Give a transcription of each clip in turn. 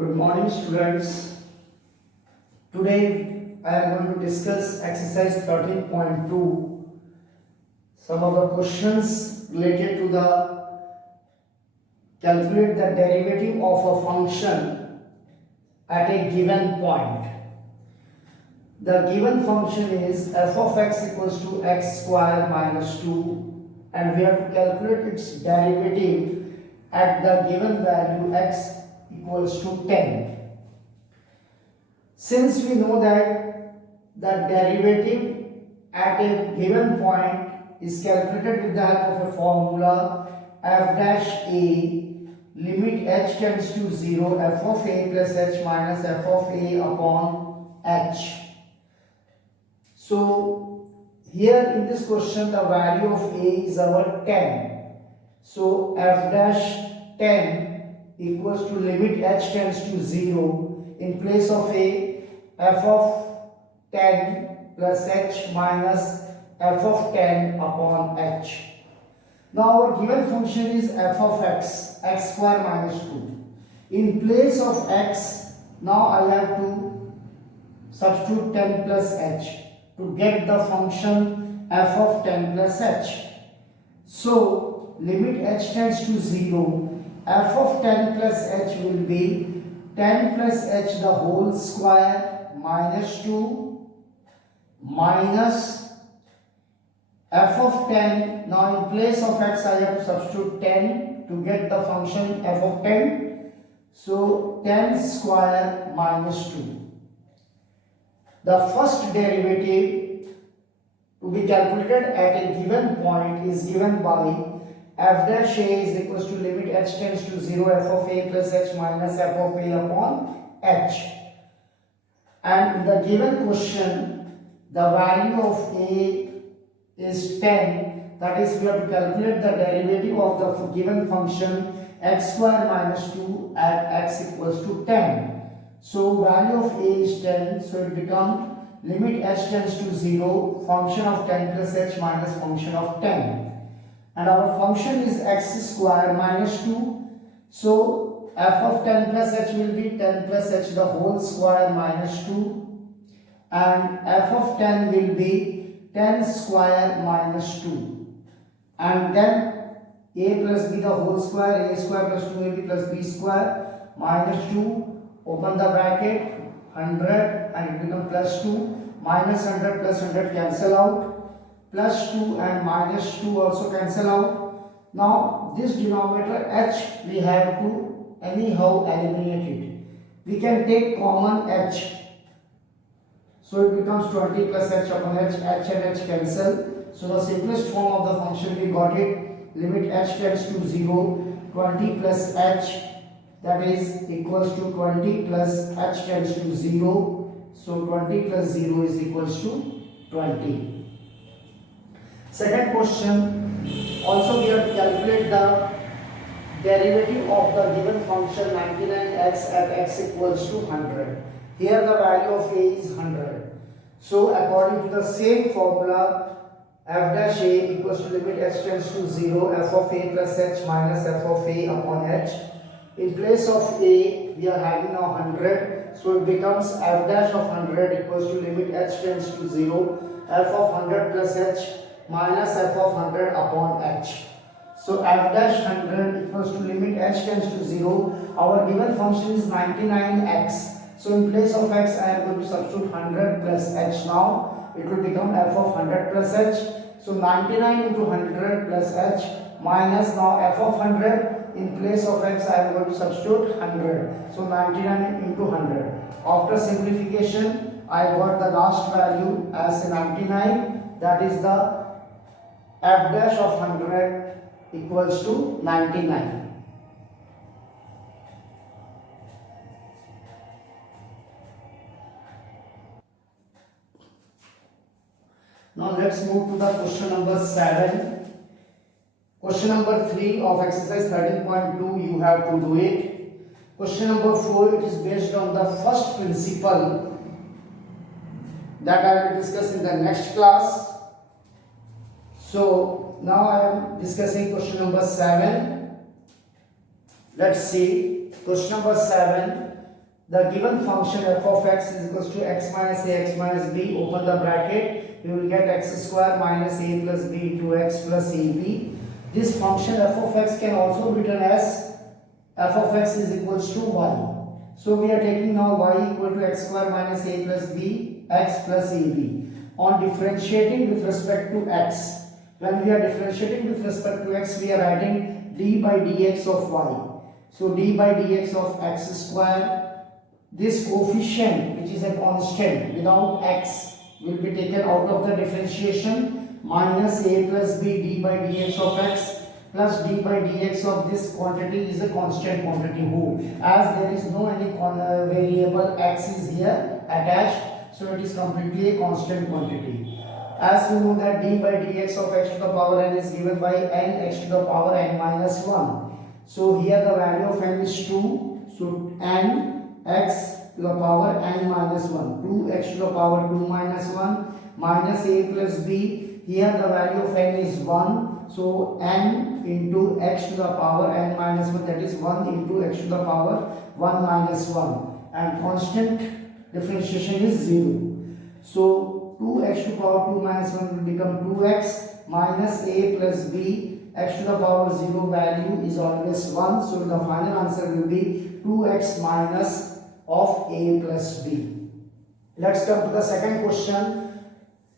Good morning, students. Today I am going to discuss exercise 13.2. Some of the questions related to the calculate the derivative of a function at a given point. The given function is f of x equals to x square minus 2, and we have to calculate its derivative at the given value x equals to 10. Since we know that the derivative at a given point is calculated with the help of a formula f dash a limit h tends to 0 f of a plus h minus f of a upon h. So here in this question the value of a is our 10. So f dash 10 equals to limit h tends to 0. In place of a, f of 10 plus h minus f of 10 upon h. Now our given function is f of x, x square minus 2. In place of x, now I have to substitute 10 plus h to get the function f of 10 plus h. So limit h tends to 0. F of 10 plus h will be 10 plus h the whole square minus 2 minus f of 10. Now in place of x I have to substitute 10 to get the function f of 10. So 10 square minus 2. The first derivative to be calculated at a given point is given by f dash a is equals to limit h tends to 0 f of a plus h minus f of a upon h. And in the given question the value of a is 10, that is we have to calculate the derivative of the given function x square minus 2 at x equals to 10. So value of a is 10, so it becomes limit h tends to 0 function of 10 plus h minus function of 10. And our function is x square minus 2. So f of 10 plus h will be 10 plus h the whole square minus 2. And f of 10 will be 10 square minus 2. And then a plus b the whole square, a square plus 2ab plus b square minus 2. Open the bracket, 100 and it becomes plus 2. Minus 100 plus 100 cancel out. Plus 2 and minus 2 also cancel out. Now this denominator h we have to anyhow eliminate it. We can take common h. So it becomes 20 plus h upon h and h cancel. So the simplest form of the function we got it. Limit h tends to 0. 20 plus h, that is equals to 20 plus h tends to 0. So 20 plus 0 is equals to 20. Second question, also we have to calculate the derivative of the given function 99x at x equals to 100. Here the value of a is 100. So according to the same formula, f dash a equals to limit h tends to 0 f of a plus h minus f of a upon h. In place of a we are having now 100, so it becomes f dash of 100 equals to limit h tends to 0 f of 100 plus h minus f of 100 upon h. So f dash 100 equals to limit h tends to 0. Our given function is 99x. So in place of x I am going to substitute 100 plus h now. It will become f of 100 plus h. So 99 into 100 plus h minus now f of 100. In place of x I am going to substitute 100. So 99 into 100. After simplification I got the last value as 99. That is the f dash of 100 equals to 99. Now let's move to the question number 7. Question number 3 of exercise 13.2 you have to do it. Question number 4, it is based on the first principle that I will discuss in the next class. So now I am discussing question number 7. Let's see. Question number 7. the given function f of x is equals to x minus a x minus b, open the bracket, you will get x square minus a plus b into x plus ab. This function f of x can also be written as f of x is equals to y. So we are taking now y equal to x square minus a plus b x plus ab. On differentiating with respect to x, when we are differentiating with respect to x, we are writing d by dx of y. So d by dx of x square, this coefficient which is a constant without x will be taken out of the differentiation, minus a plus b d by dx of x plus d by dx of this quantity is a constant quantity who, as there is no any variable x is here attached, so it is completely a constant quantity. As we know that d by dx of x to the power n is given by n x to the power n minus 1. So here the value of n is 2, so n x to the power n minus 1, 2x to the power 2 minus 1 minus a plus b, here the value of n is 1, so n into x to the power n minus 1, that is 1 into x to the power 1 minus 1, and constant differentiation is 0. So 2x to the power 2 minus 1 will become 2x minus a plus b, x to the power 0 value is always 1, so the final answer will be 2x minus of a plus b. Let's come to the second question.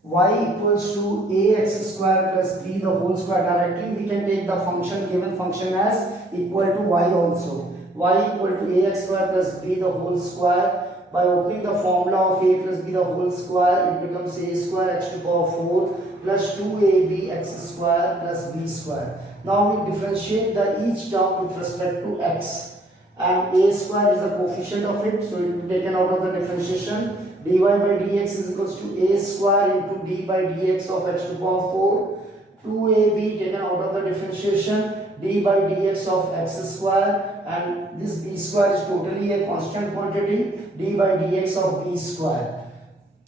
Y equals to ax square plus b the whole square. Directly we can take the function, given function, as equal to y also. Y equal to ax square plus b the whole square. By opening the formula of a plus b the whole square, it becomes a square x to the power 4 plus 2ab x square plus b square. Now we differentiate the each term with respect to x. And a square is the coefficient of it, so it will be taken out of the differentiation. dy by dx is equals to a square into d by dx of x to the power 4. 2ab taken out of the differentiation, d by dx of x square, and this b square is totally a constant quantity, d by dx of b square.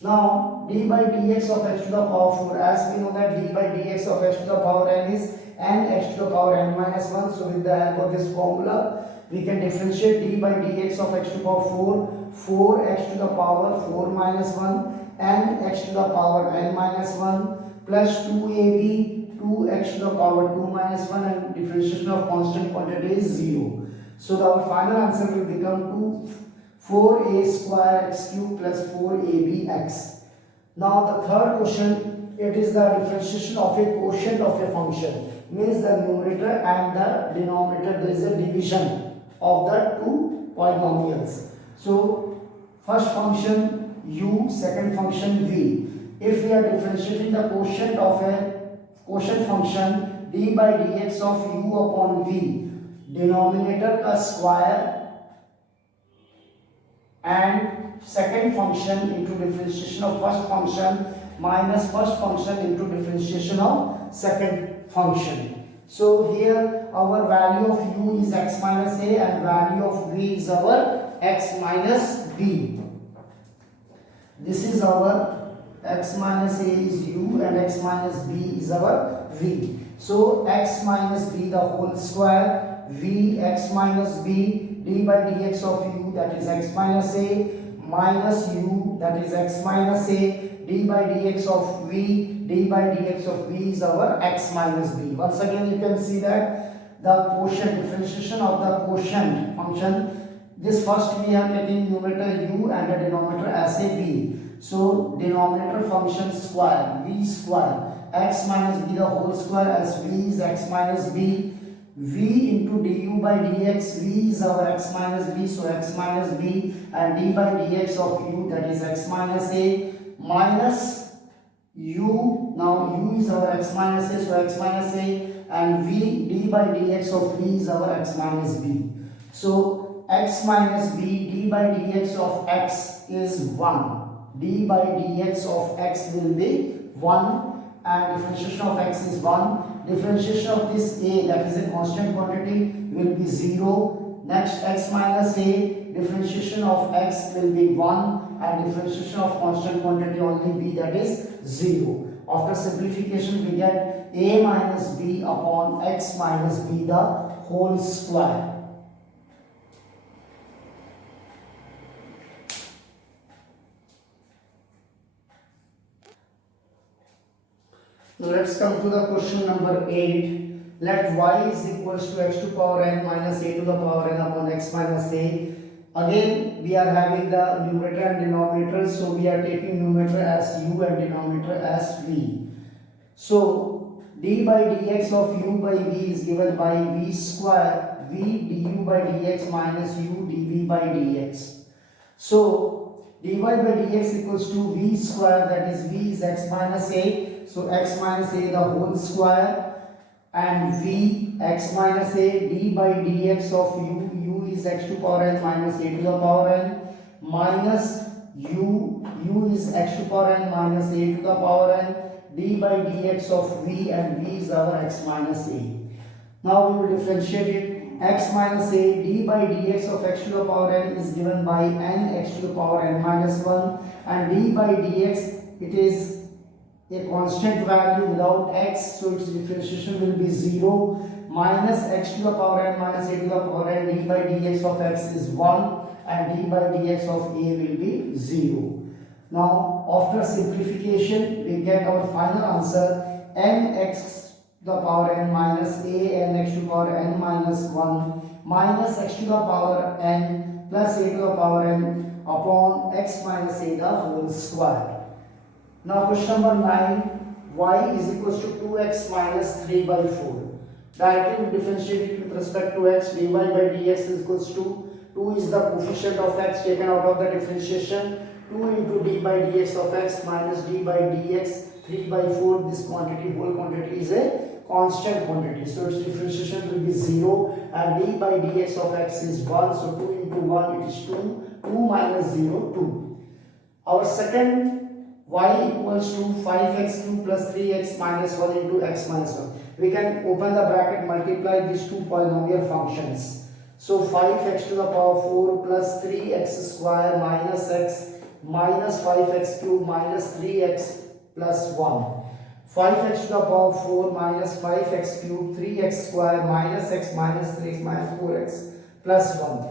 Now d by dx of x to the power 4, as we know that d by dx of x to the power n is n x to the power n minus 1, so with the help of this formula we can differentiate d by dx of x to the power 4, 4x to the power 4 minus 1, n x to the power n minus 1 plus 2ab, 2x to the power 2 minus 1, and differentiation of constant quantity is 0. So our final answer will become 4a square x cube plus 4ab x. Now the third question, it is the differentiation of a quotient of a function. Means the numerator and the denominator, there is a division of the two polynomials. So first function u, second function v. If we are differentiating the quotient of a quotient function d by dx of u upon v, denominator का square and second function into differentiation of first function minus first function into differentiation of second function. So here our value of u is x minus a and value of v is our x minus b. This is our x minus a is u and x minus b is our v. So x minus b the whole square, v x minus b, d by dx of u, that is x minus a, minus u, that is x minus a, d by dx of v, d by dx of v is our x minus b. Once again you can see that the quotient, differentiation of the quotient function, this first we are taking numerator u and the denominator as a v. So denominator function square, v square, x minus b the whole square, as v is x minus b, v into du by dx, v is our x minus b, so x minus b, and d by dx of u, that is x minus a, minus u, now u is our x minus a, so x minus a, and v, d by dx of v is our x minus b. So x minus b, d by dx of x is 1. d by dx of x will be 1, and differentiation of x is 1. Differentiation of this a, that is a constant quantity, will be 0. Next x minus a, differentiation of x will be 1, and differentiation of constant quantity only b, that is 0. After simplification we get a minus b upon x minus b the whole square. Now let's come to the question number 8. Let y is equals to x to power n minus a to the power n upon x minus a. Again, we are having the numerator and denominator, so we are taking numerator as u and denominator as v. So, d by dx of u by v is given by v square v du by dx minus u dv by dx. So, dy by dx equals to v square, that is v is x minus a, so x minus a the whole square, and v x minus a d by dx of u is x to power n minus a to the power n minus u is x to power n minus a to the power n d by dx of v, and v is our x minus a. Now we will differentiate it. X minus a d by dx of x to the power n is given by n x to the power n minus 1, and d by dx, it is a constant value without x, so its differentiation will be 0, minus x to the power n minus a to the power n d by dx of x is 1, and d by dx of a will be 0. Now after simplification we get our final answer, nx to the power n minus a n x to the power n minus 1 minus x to the power n plus a to the power n upon x minus a the whole square. Now question number 9, y is equals to 2x minus 3 by 4. Directly we differentiate it with respect to x. Dy by dx is equals to 2 is the coefficient of x taken out of the differentiation, 2 into d by dx of x minus d by dx 3 by 4. This quantity, whole quantity, is a constant quantity, so its differentiation will be 0, and d by dx of x is 1, so 2 into 1 it is 2, 2 minus 0 2. Our second, y equals to 5x cube plus 3x minus 1 into x minus 1. We can open the bracket, multiply these two polynomial functions. So 5x to the power 4 plus 3x square minus x minus 5x cube minus 3x plus 1. 5x to the power 4 minus 5x cube 3x square minus x minus 3x minus 4x plus 1.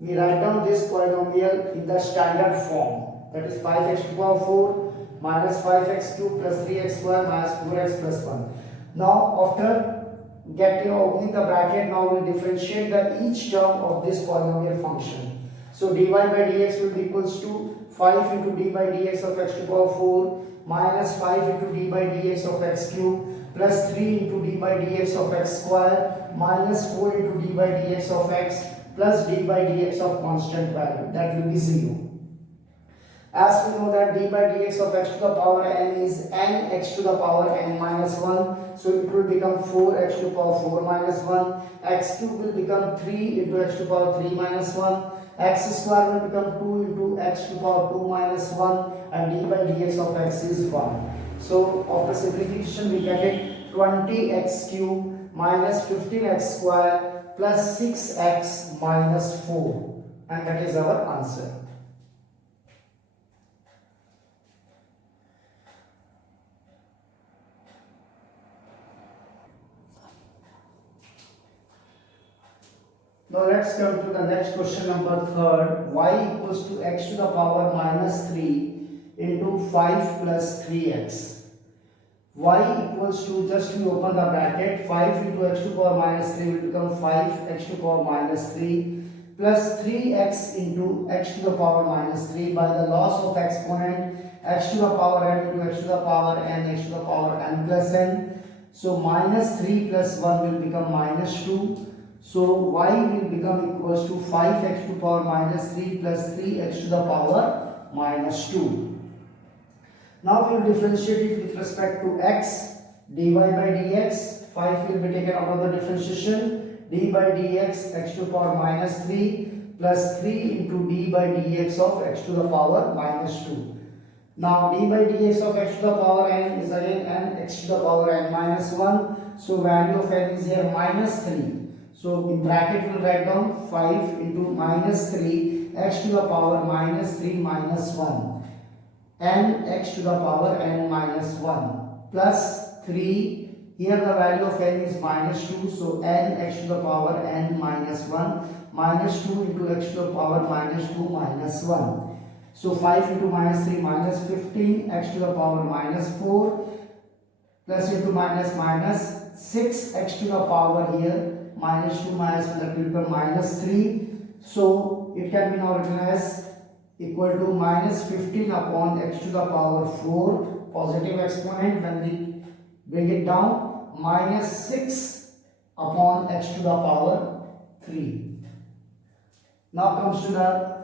We write down this polynomial in the standard form, that is 5x to the power 4 minus 5x cube plus 3x square minus 4x plus 1. Now after opening the bracket, now we will differentiate the each term of this polynomial function. So dy by dx will be equals to 5 into d by dx of x to the power 4 minus 5 into d by dx of x cube plus 3 into d by dx of x square minus 4 into d by dx of x plus d by dx of constant value, that will be 0. As we know that d by dx of x to the power n is n x to the power n minus 1, so it will become 4x to the power 4 minus 1, x cube will become 3 into x to the power 3 minus 1, x square will become 2 into x to the power 2 minus 1, and d by dx of x is 1. So after simplification we get it 20x cube minus 15x square plus 6x minus 4, and that is our answer. Now let's come to the next question number 3rd. Y equals to x to the power minus 3 into 5 plus 3x. Y equals to, just we open the bracket, 5 into x to the power minus 3 will become 5x to the power minus 3 plus 3x into x to the power minus 3. By the loss of exponent, x to the power n into x to the power n, x to the power n plus n. So minus 3 plus 1 will become minus 2. So y will become equals to 5x to the power minus 3 plus 3x to the power minus 2. Now we will differentiate it with respect to x. Dy by dx, 5 will be taken out of the differentiation. D by dx, x to the power minus 3 plus 3 into d by dx of x to the power minus 2. Now d by dx of x to the power n is again n x to the power n minus 1. So value of n is here minus 3. So in bracket we will write down 5 into minus 3 x to the power minus 3 minus 1, n x to the power n minus 1 plus 3, here the value of n is minus 2, so n x to the power n minus 1 minus 2 into x to the power minus 2 minus 1. So 5 into minus 3 minus 15 x to the power minus 4 plus into minus minus 6x to the power here minus 2 minus that will become minus 3. So it can be now written as equal to minus 15 upon x to the power 4 positive exponent. When we bring it down, minus 6 upon x to the power 3. Now comes to the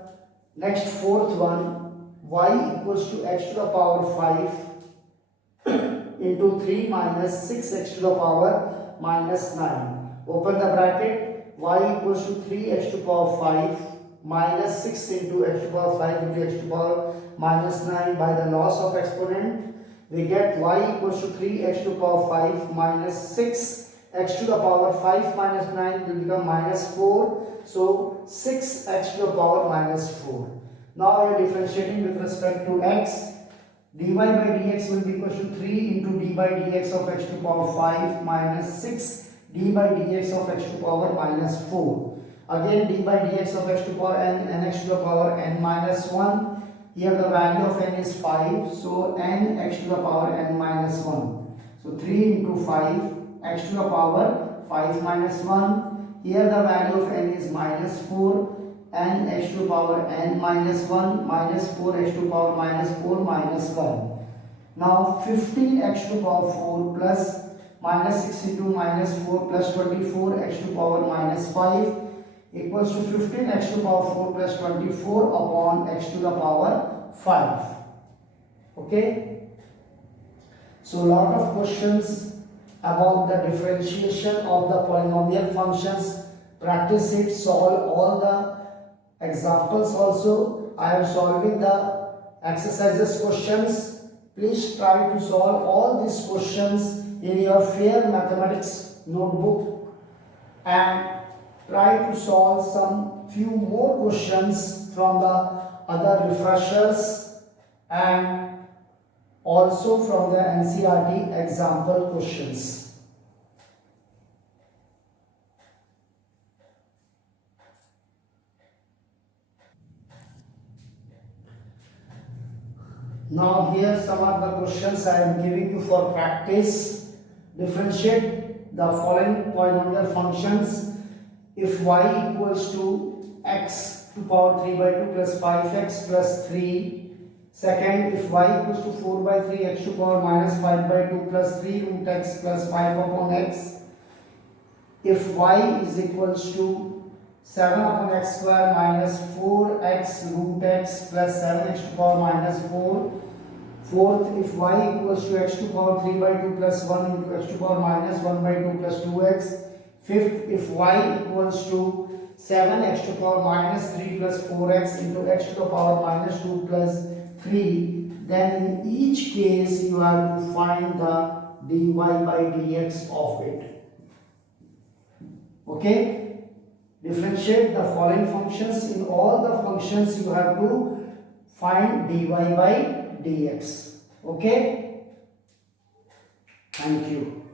next fourth one, y equals to x to the power 5 into 3 minus 6x to the power minus 9. Open the bracket, y equals to 3x to the power 5 minus 6 into x to the power 5 into x to the power minus 9. By the loss of exponent, we get y equals to 3x to the power 5 minus 6 x to the power 5 minus 9 will become minus 4. So 6x to the power minus 4. Now we are differentiating with respect to x. dy by dx will be equal to 3 into d by dx of x to the power 5 minus 6 d by dx of x to the power minus 4. Again d by dx of x to the power n and x to the power n minus 1. Here the value of n is 5. So n x to the power n minus 1. So 3 into 5 x to the power 5 minus 1. Here the value of n is minus 4. N x to the power n minus 1 minus 4 x to the power minus 4 minus 1. Now 15 x to the power 4 plus minus 6 into minus 4 plus 24 x to the power minus 5 equals to 15 x to the power 4 plus 24 upon x to the power 5. Okay. So lot of questions about the differentiation of the polynomial functions. Practice it, solve all the examples also. I am solving the exercises questions. Please try to solve all these questions in your fair mathematics notebook and try to solve some few more questions from the other refreshers and also from the NCERT example questions. Now here some of the questions I am giving you for practice. Differentiate the following polynomial functions. If y equals to x to the power 3 by 2 plus 5x plus 3. Second, if y equals to 4 by 3 x to the power minus 5 by 2 plus 3 root x plus 5 upon x. If y is equals to 7 upon x square minus 4x root x plus 7x to the power minus 4. Fourth, if y equals to x to the power 3 by 2 plus 1 into x to the power minus 1 by 2 plus 2x. Fifth, if y equals to 7x to the power minus 3 plus 4x into x to the power minus 2 plus 3, then in each case you have to find the dy by dx of it. Okay? Differentiate the following functions. In all the functions you have to find dy by dx. Okay? Thank you.